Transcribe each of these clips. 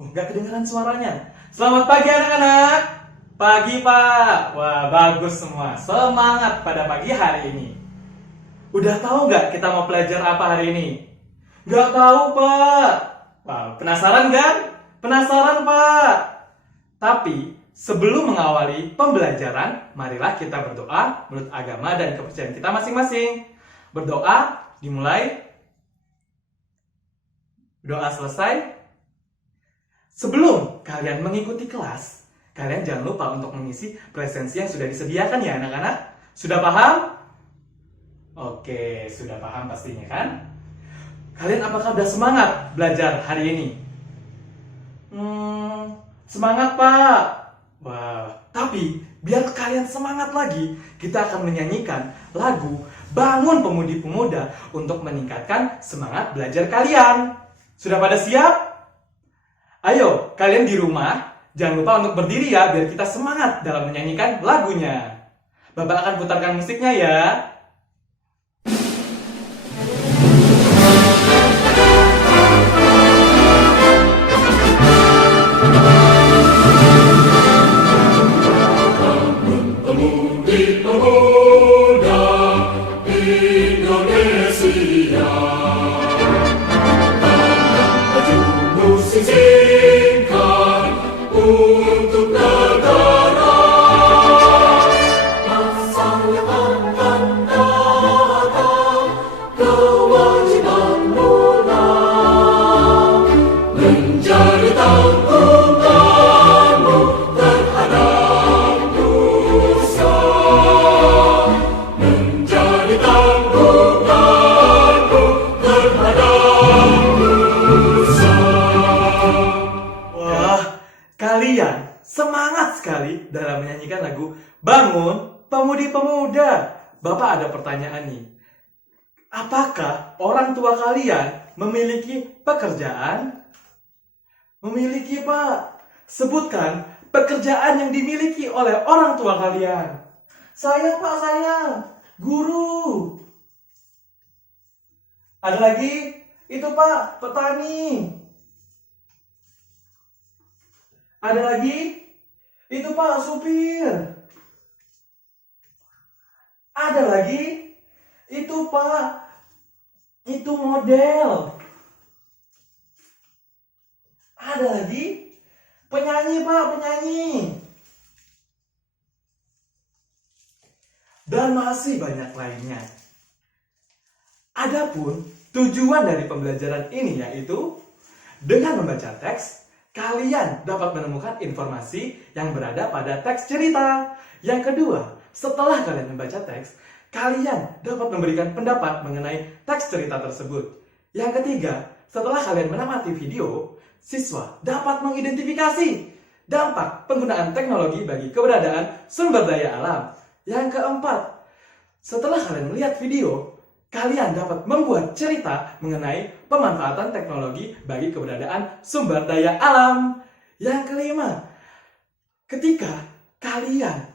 Nggak kedengaran suaranya. Selamat pagi anak-anak. Pagi Pak. Wah bagus semua. Semangat pada pagi hari ini. Udah tahu nggak kita mau belajar apa hari ini? Nggak tahu Pak. Wah penasaran kan? Penasaran Pak. Tapi sebelum mengawali pembelajaran, marilah kita berdoa menurut agama dan kepercayaan kita masing-masing. Berdoa dimulai. Doa selesai. Sebelum kalian mengikuti kelas, kalian jangan lupa untuk mengisi presensi yang sudah disediakan ya anak-anak. Sudah paham? Oke, sudah paham pastinya kan? Kalian apakah sudah semangat belajar hari ini? Semangat Pak. Wah, tapi biar kalian semangat lagi, kita akan menyanyikan lagu Bangun Pemudi-Pemuda untuk meningkatkan semangat belajar kalian. Sudah pada siap? Ayo, kalian di rumah, jangan lupa untuk berdiri ya, biar kita semangat dalam menyanyikan lagunya. Bapak akan putarkan musiknya ya. Pemudi-pemuda Indonesia, maju musim singkat untuk negara. Masa yang akan datang, kewajiban mula menjadi tanggunganmu terhadap dosa, menjadi tanggunganmu terhadap dosa. Wah, kalian semangat sekali dalam menyanyikan lagu Bangun Pemudi-Pemuda. Bapak ada pertanyaan nih. Apakah orang tua kalian memiliki pekerjaan? Memiliki Pak. Sebutkan pekerjaan yang dimiliki oleh orang tua kalian. Saya Pak, saya guru. Ada lagi? Itu Pak, petani. Ada lagi? Itu Pak, supir. Ada lagi? Itu Pak, itu model. Ada lagi? Penyanyi Pak, penyanyi. Dan masih banyak lainnya. Adapun tujuan dari pembelajaran ini yaitu dengan membaca teks, kalian dapat menemukan informasi yang berada pada teks cerita. Yang kedua, setelah kalian membaca teks, kalian dapat memberikan pendapat mengenai teks cerita tersebut. Yang ketiga, setelah kalian menamati video, siswa dapat mengidentifikasi dampak penggunaan teknologi bagi keberadaan sumber daya alam. Yang keempat, setelah kalian melihat video, kalian dapat membuat cerita mengenai pemanfaatan teknologi bagi keberadaan sumber daya alam. Yang kelima, ketika kalian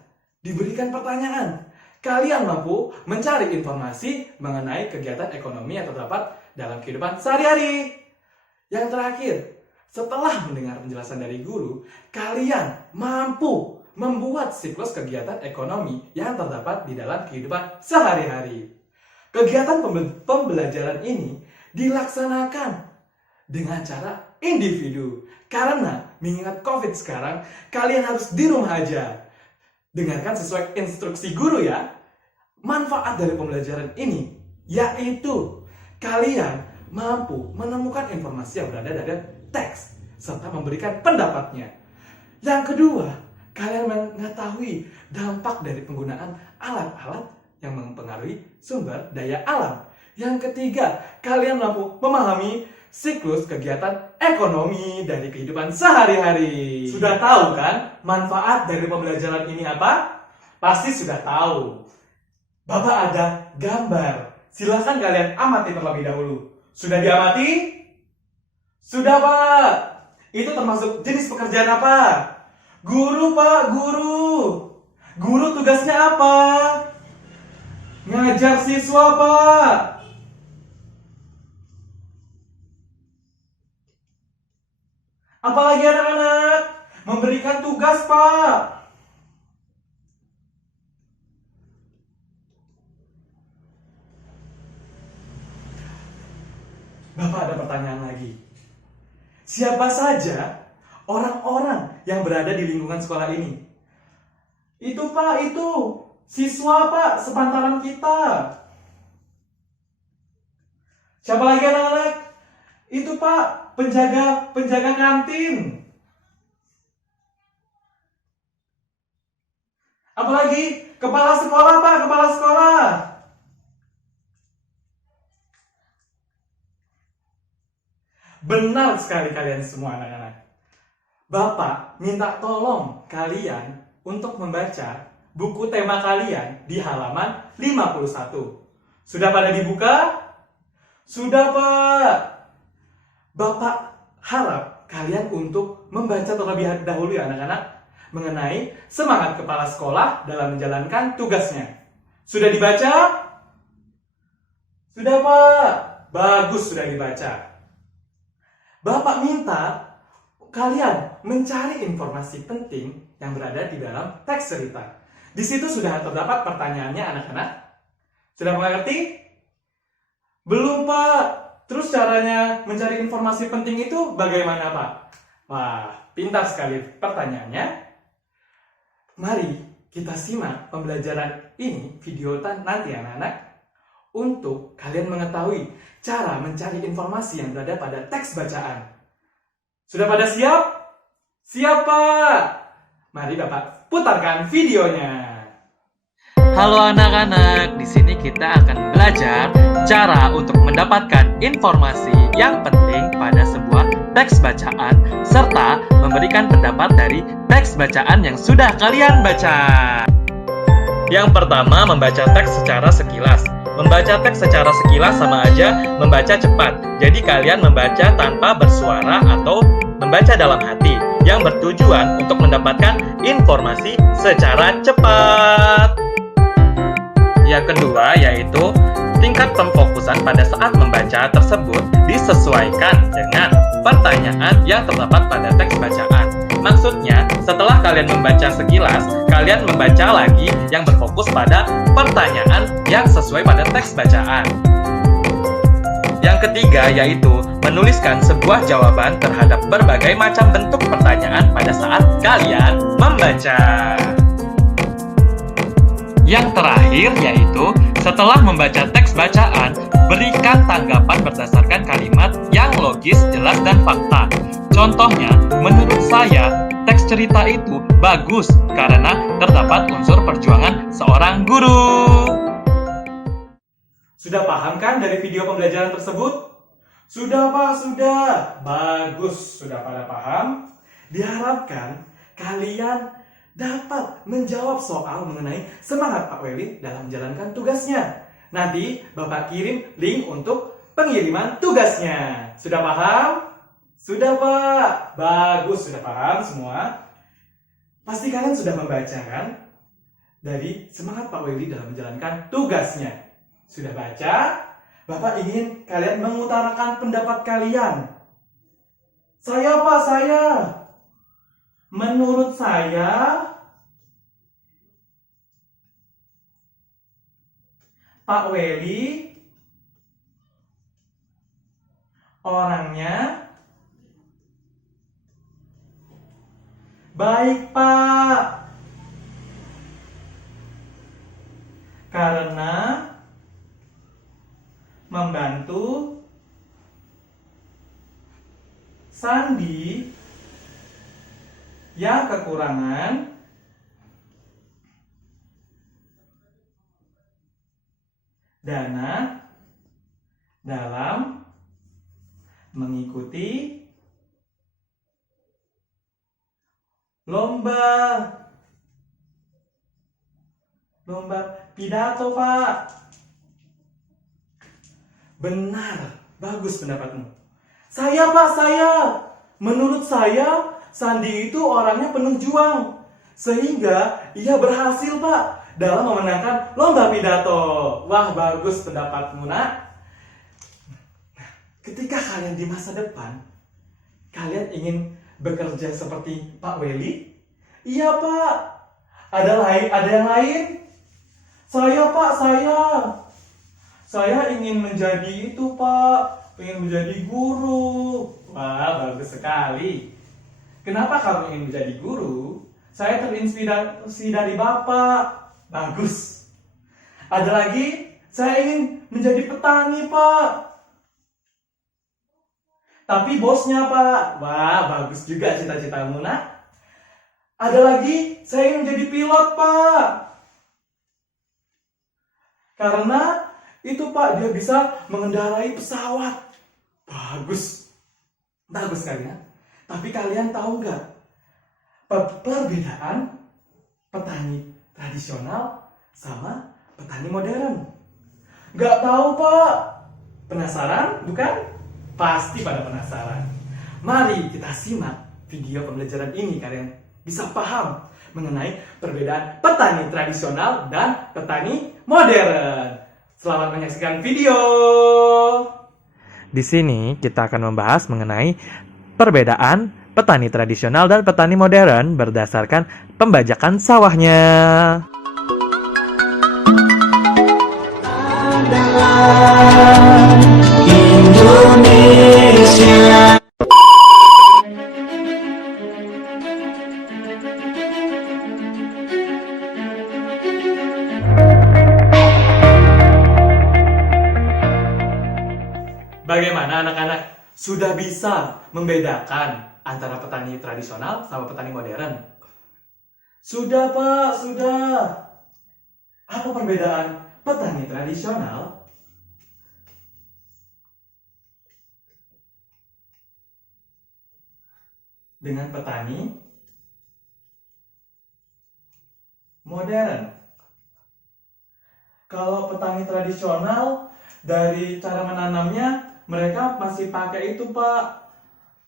diberikan pertanyaan, kalian mampu mencari informasi mengenai kegiatan ekonomi yang terdapat dalam kehidupan sehari-hari. Yang terakhir, setelah mendengar penjelasan dari guru, kalian mampu membuat siklus kegiatan ekonomi yang terdapat di dalam kehidupan sehari-hari. Kegiatan pembelajaran ini dilaksanakan dengan cara individu. Karena mengingat COVID sekarang, kalian harus di rumah aja. Dengarkan sesuai instruksi guru ya. Manfaat dari pembelajaran ini yaitu kalian mampu menemukan informasi yang berada dari teks serta memberikan pendapatnya. Yang kedua, kalian mengetahui dampak dari penggunaan alat-alat yang mempengaruhi sumber daya alam. Yang ketiga, kalian mampu memahami siklus kegiatan ekonomi dari kehidupan sehari-hari. Sudah tahu kan manfaat dari pembelajaran ini apa? Pasti sudah tahu. Bapak ada gambar. Silakan kalian amati terlebih dahulu. Sudah diamati? Sudah Pak. Itu termasuk jenis pekerjaan apa? Guru Pak, guru. Guru tugasnya apa? Ngajar siswa Pak. Apalagi anak-anak? Memberikan tugas, Pak. Bapak ada pertanyaan lagi. Siapa saja orang-orang yang berada di lingkungan sekolah ini? Itu Pak, itu siswa Pak, sepantaran kita. Siapa lagi anak-anak? Itu Pak, penjaga kantin. Apalagi kepala sekolah Pak, kepala sekolah. Benar sekali kalian semua anak-anak. Bapak minta tolong kalian untuk membaca buku tema kalian di halaman 51. Sudah pada dibuka? Sudah Pak. Bapak harap kalian untuk membaca terlebih dahulu ya anak-anak mengenai semangat kepala sekolah dalam menjalankan tugasnya. Sudah dibaca? Sudah Pak. Bagus sudah dibaca. Bapak minta kalian mencari informasi penting yang berada di dalam teks cerita. Di situ sudah terdapat pertanyaannya anak-anak. Sudah mengerti? Belum Pak. Terus caranya mencari informasi penting itu bagaimana Pak? Wah, pintar sekali pertanyaannya. Mari kita simak pembelajaran ini, video nanti anak-anak. Untuk kalian mengetahui cara mencari informasi yang berada pada teks bacaan. Sudah pada siap? Siap Pak! Mari Bapak putarkan videonya. Halo anak-anak, di sini kita akan belajar cara untuk mendapatkan informasi yang penting pada sebuah teks bacaan serta memberikan pendapat dari teks bacaan yang sudah kalian baca. Yang pertama, membaca teks secara sekilas. Membaca teks secara sekilas sama aja membaca cepat. Jadi kalian membaca tanpa bersuara atau membaca dalam hati yang bertujuan untuk mendapatkan informasi secara cepat. Yang kedua yaitu tingkat pemfokusan pada saat membaca tersebut disesuaikan dengan pertanyaan yang terdapat pada teks bacaan. Maksudnya, setelah kalian membaca sekilas, kalian membaca lagi yang berfokus pada pertanyaan yang sesuai pada teks bacaan. Yang ketiga yaitu menuliskan sebuah jawaban terhadap berbagai macam bentuk pertanyaan pada saat kalian membaca. Yang terakhir yaitu setelah membaca teks bacaan, berikan tanggapan berdasarkan kalimat yang logis, jelas, dan fakta. Contohnya, menurut saya, teks cerita itu bagus karena terdapat unsur perjuangan seorang guru. Sudah paham kan dari video pembelajaran tersebut? Sudah Pak, sudah. Bagus, sudah pada paham. Diharapkan kalian dapat menjawab soal mengenai semangat Pak Weli dalam menjalankan tugasnya. Nanti Bapak kirim link untuk pengiriman tugasnya. Sudah paham? Sudah Pak. Bagus, sudah paham semua. Pasti kalian sudah membaca kan? Dari semangat Pak Weli dalam menjalankan tugasnya. Sudah baca? Bapak ingin kalian mengutarakan pendapat kalian. Saya Pak, saya. Menurut saya, Pak Weli orangnya baik Pak, karena membantu Sandi yang kekurangan dana dalam mengikuti lomba pidato Pak. Benar, bagus pendapatmu. Saya Pak, saya. Menurut saya, Sandi itu orangnya penuh juang. Sehingga ia berhasil Pak dalam memenangkan lomba pidato. Wah, bagus pendapatmu nak. Ketika kalian di masa depan, kalian ingin bekerja seperti Pak Weli? Iya, Pak. Ada yang lain? Saya, Pak, saya. Saya ingin menjadi itu, Pak. Ingin menjadi guru. Wah, bagus sekali. Kenapa kamu ingin menjadi guru? Saya terinspirasi dari Bapak. Bagus. Ada lagi? Saya ingin menjadi petani, Pak. Tapi bosnya, Pak. Wah, bagus juga cita-citamu, nak. Ada lagi? Saya ingin menjadi pilot, Pak. Karena itu, Pak, dia bisa mengendarai pesawat. Bagus. Bagus sekali, ya. Tapi kalian tahu nggak perbedaan petani tradisional sama petani modern? Nggak tahu, Pak. Penasaran, bukan? Pasti pada penasaran. Mari kita simak video pembelajaran ini, kalian bisa paham mengenai perbedaan petani tradisional dan petani modern. Selamat menyaksikan video. Di sini kita akan membahas mengenai perbedaan petani tradisional dan petani modern berdasarkan pembajakan sawahnya. Indonesia. Bagaimana anak-anak? Sudah bisa membedakan antara petani tradisional sama petani modern? Sudah, Pak, sudah. Apa perbedaan petani tradisional dengan petani modern? Kalau petani tradisional, dari cara menanamnya mereka masih pakai itu, Pak.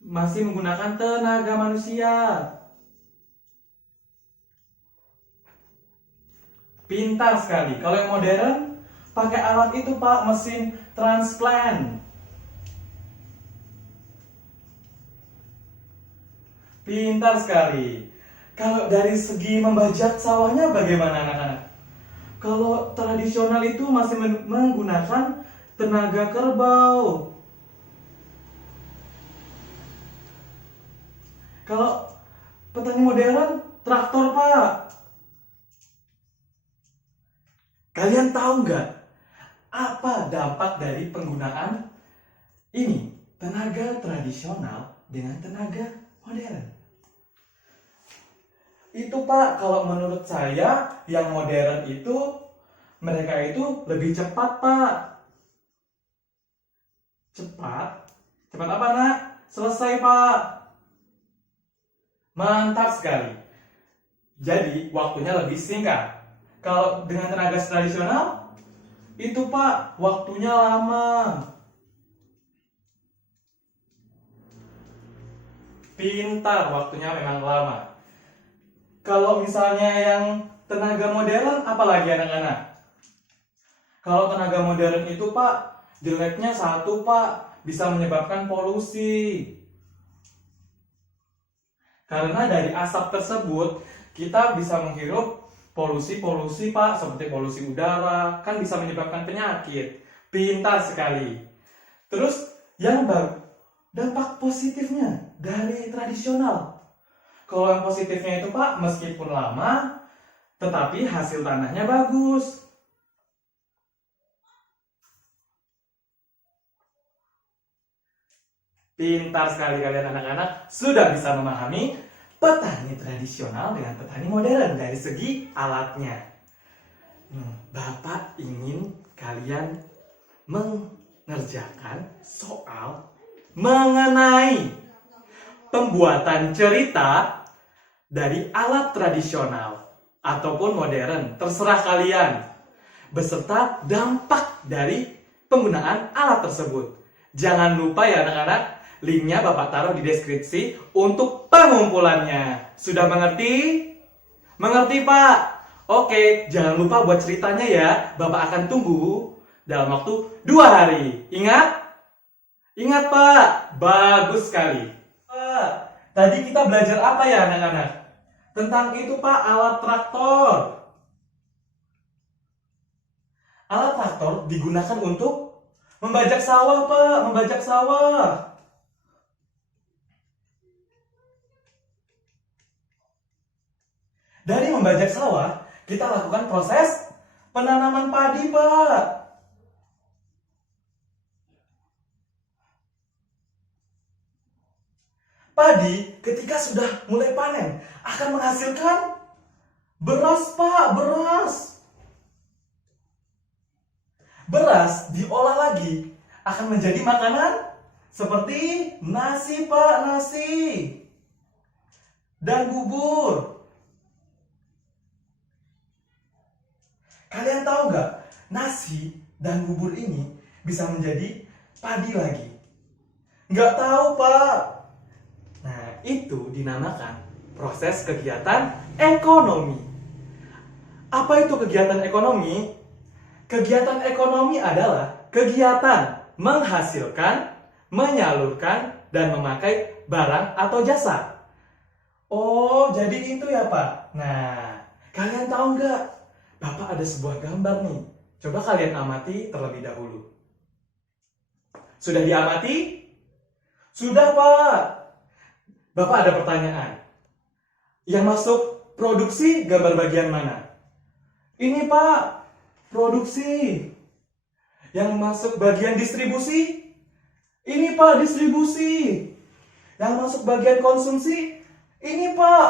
Masih menggunakan tenaga manusia. Pintar sekali. Kalau yang modern pakai alat itu, Pak, mesin transplant. Pintar sekali. Kalau dari segi membajak sawahnya bagaimana, anak-anak? Kalau tradisional itu masih menggunakan tenaga kerbau. Kalau petani modern, traktor, Pak. Kalian tahu nggak apa dampak dari penggunaan ini, tenaga tradisional dengan tenaga modern? Itu, Pak, kalau menurut saya yang modern itu mereka itu lebih cepat, Pak. Cepat? Cepat apa, nak? Selesai, Pak. Mantap sekali. Jadi waktunya lebih singkat. Kalau dengan tenaga tradisional itu, Pak, waktunya lama. Pintar, waktunya memang lama. Kalau misalnya yang tenaga modern, apalagi anak-anak? Kalau tenaga modern itu, Pak, jeleknya satu, Pak, bisa menyebabkan polusi. Karena dari asap tersebut kita bisa menghirup polusi-polusi, Pak, seperti polusi udara, kan bisa menyebabkan penyakit. Pintar sekali. Terus yang dampak positifnya dari tradisional. Kalau yang positifnya itu, Pak, meskipun lama, tetapi hasil tanahnya bagus. Pintar sekali kalian anak-anak, sudah bisa memahami petani tradisional dengan petani modern dari segi alatnya. Bapak ingin kalian mengerjakan soal mengenai pembuatan cerita dari alat tradisional ataupun modern, terserah kalian, beserta dampak dari penggunaan alat tersebut. Jangan lupa ya anak-anak, linknya Bapak taruh di deskripsi untuk pengumpulannya. Sudah mengerti? Mengerti, Pak? Oke, jangan lupa buat ceritanya ya. Bapak akan tunggu dalam waktu 2 hari. Ingat? Ingat, Pak? Bagus sekali. Pak, Tadi kita belajar apa ya anak-anak? Tentang itu Pak, alat traktor. Alat traktor digunakan untuk membajak sawah Pak, membajak sawah. Dari membajak sawah, kita lakukan proses penanaman padi Pak. Padi ketika sudah mulai panen akan menghasilkan beras Pak, beras. Beras diolah lagi akan menjadi makanan seperti nasi Pak, nasi. Dan bubur. Kalian tahu nggak, nasi dan bubur ini bisa menjadi padi lagi? Nggak tahu Pak. Nah, itu dinamakan proses kegiatan ekonomi. Apa itu kegiatan ekonomi? Kegiatan ekonomi adalah kegiatan menghasilkan, menyalurkan, dan memakai barang atau jasa. Oh, jadi itu ya Pak. Nah, kalian tahu nggak? Bapak ada sebuah gambar nih. Coba kalian amati terlebih dahulu. Sudah diamati? Sudah Pak. Bapak ada pertanyaan. Yang masuk produksi gambar bagian mana? Ini Pak, produksi. Yang masuk bagian distribusi? Ini Pak, distribusi. Yang masuk bagian konsumsi? Ini Pak.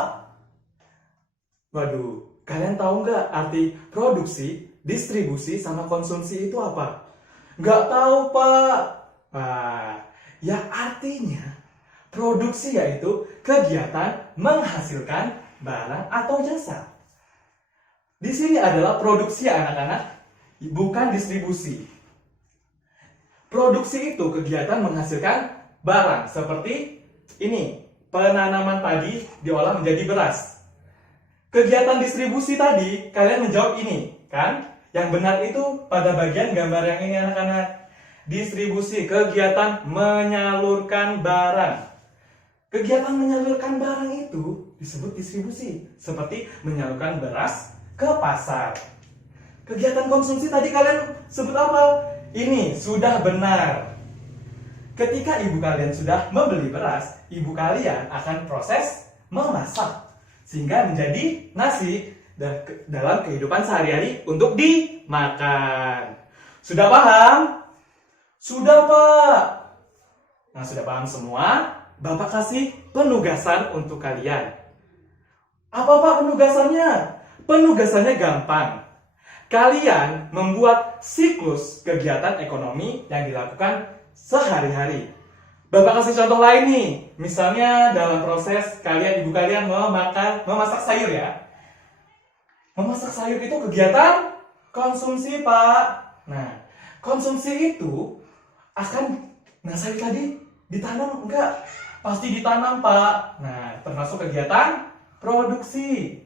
Waduh, kalian tahu nggak arti produksi, distribusi, sama konsumsi itu apa? Nggak tahu Pak. Wah, ya artinya produksi yaitu kegiatan menghasilkan barang atau jasa. Di sini adalah produksi anak-anak, bukan distribusi. Produksi itu kegiatan menghasilkan barang seperti ini, penanaman padi diolah menjadi beras. Kegiatan distribusi tadi kalian menjawab ini, kan? Yang benar itu pada bagian gambar yang ini anak-anak. Distribusi, kegiatan menyalurkan barang. Kegiatan menyalurkan barang itu disebut distribusi, seperti menyalurkan beras ke pasar. Kegiatan konsumsi tadi kalian sebut apa? Ini sudah benar. Ketika ibu kalian sudah membeli beras, ibu kalian akan proses memasak sehingga menjadi nasi dalam kehidupan sehari-hari untuk dimakan. Sudah paham? Sudah Pak. Nah, sudah paham semua? Bapak kasih penugasan untuk kalian. Apa Pak penugasannya? Penugasannya gampang. Kalian membuat siklus kegiatan ekonomi yang dilakukan sehari-hari. Bapak kasih contoh lain nih. Misalnya dalam proses ibu kalian memasak sayur ya. Memasak sayur itu kegiatan konsumsi Pak. Nah, konsumsi itu akan, sayur tadi ditanam enggak? Pasti ditanam Pak. Nah, termasuk kegiatan produksi.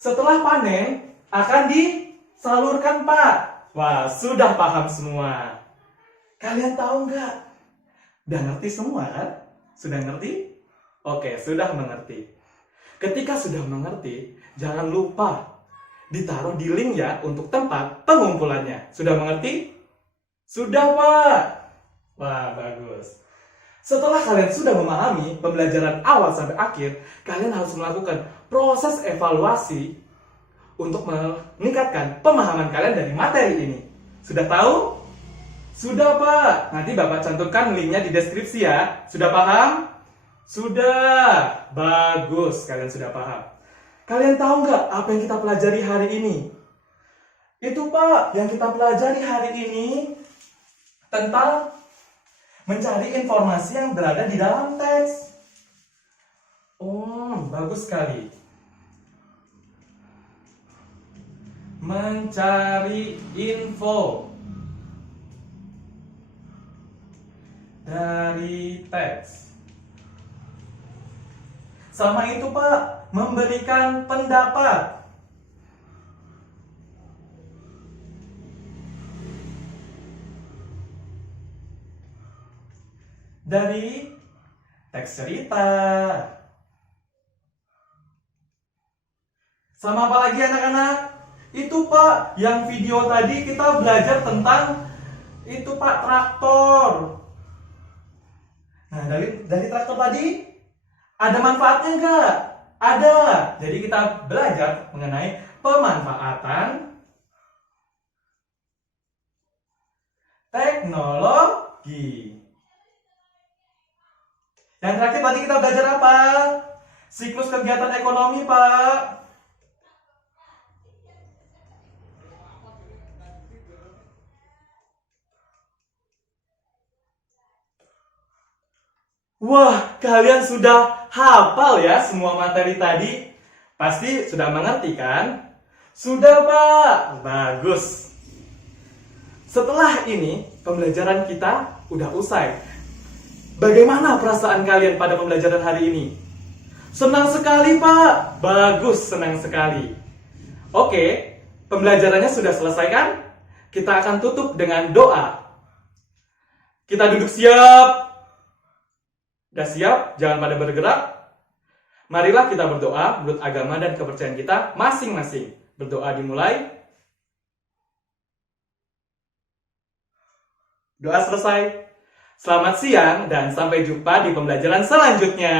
Setelah panen akan disalurkan Pak. Wah, sudah paham semua. Kalian tahu nggak? Udah ngerti semua kan? Sudah ngerti? Oke, sudah mengerti. Ketika sudah mengerti, jangan lupa ditaruh di link ya untuk tempat pengumpulannya. Sudah mengerti? Sudah Pak. Wah, bagus. Setelah kalian sudah memahami pembelajaran awal sampai akhir, kalian harus melakukan proses evaluasi untuk meningkatkan pemahaman kalian dari materi ini. Sudah tahu? Sudah Pak. Nanti Bapak cantumkan linknya di deskripsi ya. Sudah paham? Sudah. Bagus, kalian sudah paham. Kalian tahu nggak apa yang kita pelajari hari ini? Itu Pak, yang kita pelajari hari ini tentang mencari informasi yang berada di dalam teks. Oh, bagus sekali. Mencari info dari teks. Sama itu Pak, memberikan pendapat. Dari teks cerita. Sama apa lagi anak-anak? Itu Pak, yang video tadi kita belajar tentang itu Pak, traktor. Nah, dari traktor tadi ada manfaatnya enggak? Ada. Jadi kita belajar mengenai pemanfaatan teknologi. Yang terakhir tadi kita belajar apa? Siklus kegiatan ekonomi, Pak. Wah, kalian sudah hafal ya semua materi tadi? Pasti sudah mengerti kan? Sudah, Pak. Bagus. Setelah ini, pembelajaran kita udah usai. Bagaimana perasaan kalian pada pembelajaran hari ini? Senang sekali, Pak. Bagus, senang sekali. Oke, pembelajarannya sudah selesai kan? Kita akan tutup dengan doa. Kita duduk siap. Udah siap? Jangan pada bergerak. Marilah kita berdoa menurut agama dan kepercayaan kita masing-masing. Berdoa dimulai. Doa selesai. Selamat siang dan sampai jumpa di pembelajaran selanjutnya.